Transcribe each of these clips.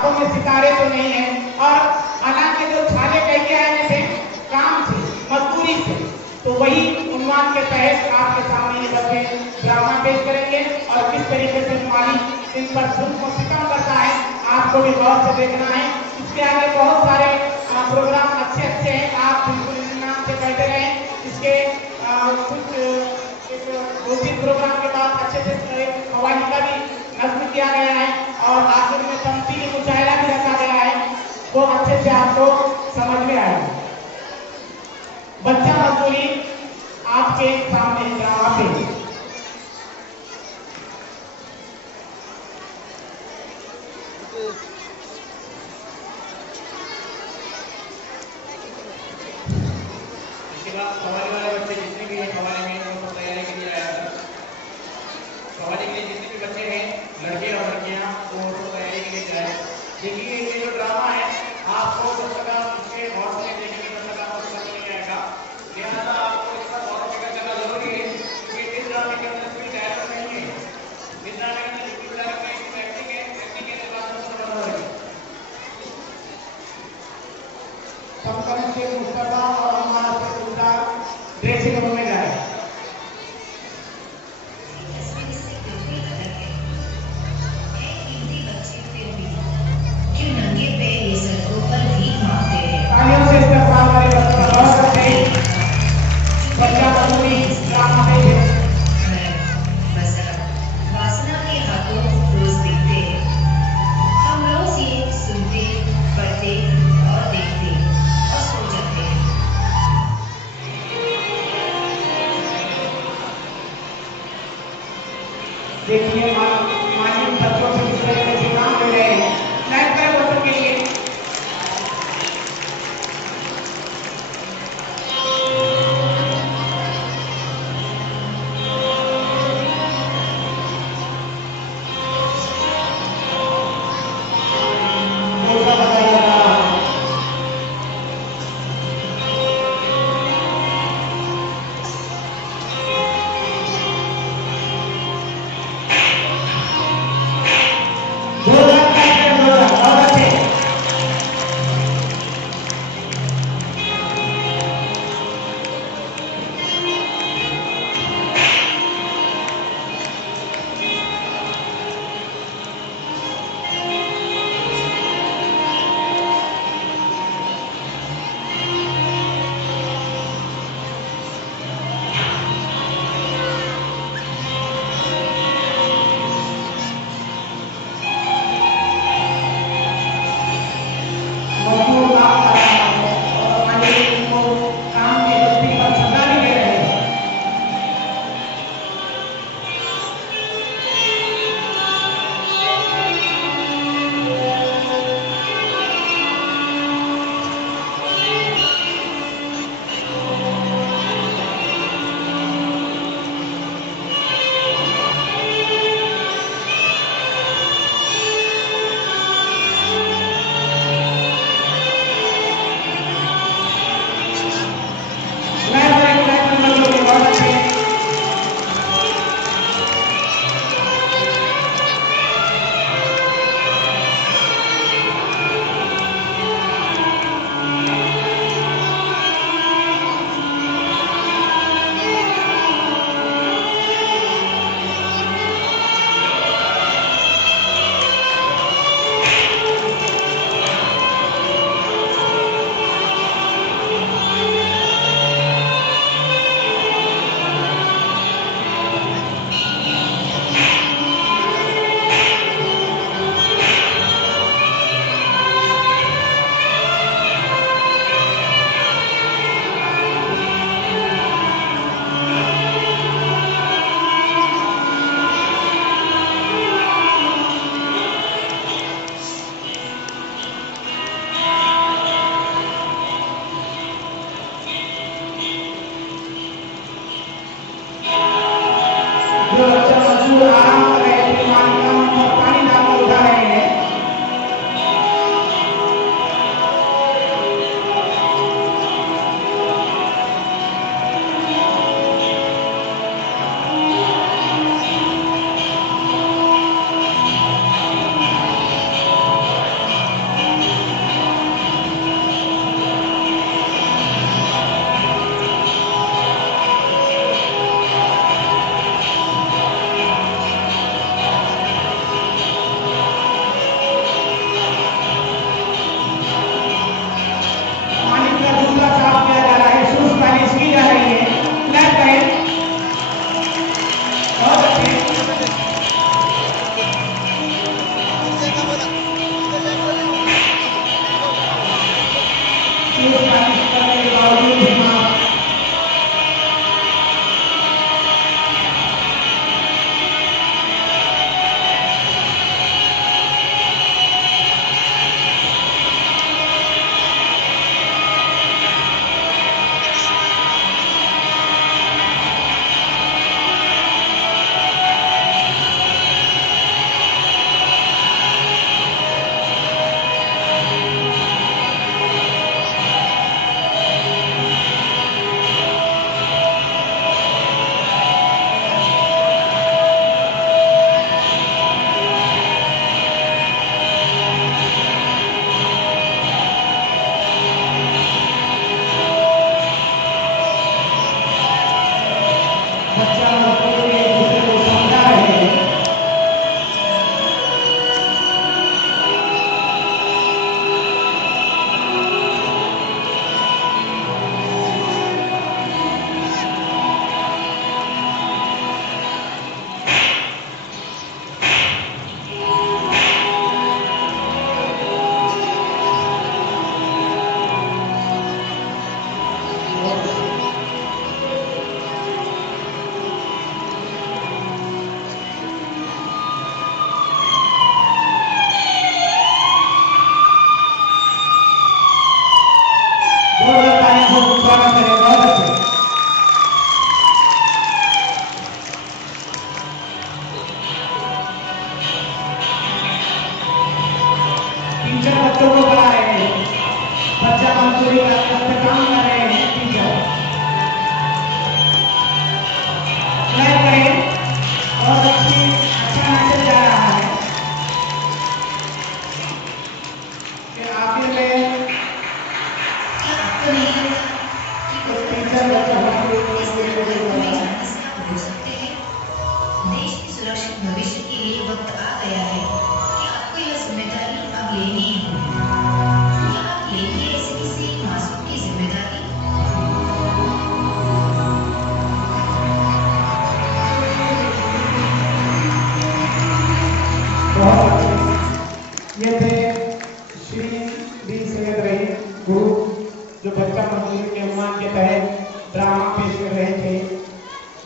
आंखों में सितारे तो नहीं है, और हालांकि जो छाले कह के आए थे काम से, मजदूरी से, तो वही उन्वान के तहत आपके सामने ये बच्चे ड्रामा पेश करेंगे और किस तरीके से माली इन पर जुल्म को सितम करता है आपको भी गौर से देखना है। इसके आगे बहुत सारे प्रोग्राम अच्छे अच्छे हैं, आप बिल्कुल इत्मीनान से बैठे रहें। इसके कुछ दो तीन प्रोग्राम के बाद अच्छे से कवाली का भी नज्म किया गया है और आखिर में तमसीली मुशायरा भी रखा गया है, वो अच्छे से आपको समझ में आएगा। बच्चा मजदूरी आपके सामने ड्रामा पे कवाली वाले बच्चे जितने भी हैं कवाली में उनको तैयारी के लिए आया था। कवाली के लिए जितने भी बच्चे हैं लड़के और लड़कियां वो उनको तैयारी के लिए जाए। देखिए ये जो ड्रामा है आपको जब तक आप इसके गौर से देखेंगे तब तक आपको समझ नहीं आएगा, लिहाजा आपको इसका गौर फिक्र करना जरूरी है क्योंकि इस ड्रामे के अंदर कोई डायलॉग नहीं है। इस ड्रामे के अंदर जितनी डायलॉग है इसकी एक्टिंग के बाद समझ रही समकरण के मुस्तफा और हमारा से उल्टा ड्रेसिंग रूम में जाए। तालियों से इस्तेमाल वाले बच्चों का बहुत अच्छे बच्चा मजदूरी ड्रामा पेश है। वासना के हाथों रोज देखते हैं, हम रोज ये सुनते, पढ़ते और देखते और सो जाते हैं। देखिए मालिक बच्चों से किस तरीके से काम ले रहे हैं, लाइफ करें बच्चों के लिए। टीचर बच्चों को पढ़ा रहे हैं, बच्चा मजदूरी करते काम कर रहे हैं टीचर। क्लैप करें, बहुत अच्छा मैसेज जा रहा है कि आखिर में आपको नहीं लगता कि टीचर बच्चों इस तरह पूरी जानने से आप हो सकते हैं? देश के सुरक्षित भविष्य के लिए वक्त आ गया है कि आपको यह जिम्मेदारी अब लेनी है। क्या आप लेंगे ऐसे किसी मासूम की जिम्मेदारी? बहुत अच्छे। ये थे श्री डी सैयद रहीम गुरु, जो बच्चा मजदूरी के उन्वान के तहत ड्रामा पेश कर रहे थे।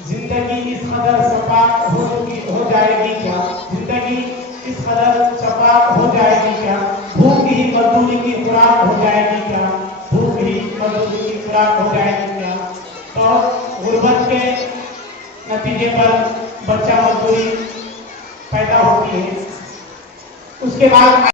जिंदगी इस कदर सपाट हो जाएगी क्या, जिंदगी इस कदर सपाट हो जाएगी क्या, भूख ही मजदूरी की खुराक हो जाएगी क्या, भूख ही मजदूरी की खुराक हो जाएगी क्या। तो गुर्बत के नतीजे पर बच्चा मजदूरी पैदा होती है। उसके बाद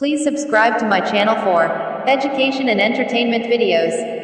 Please subscribe to my channel for education and entertainment videos.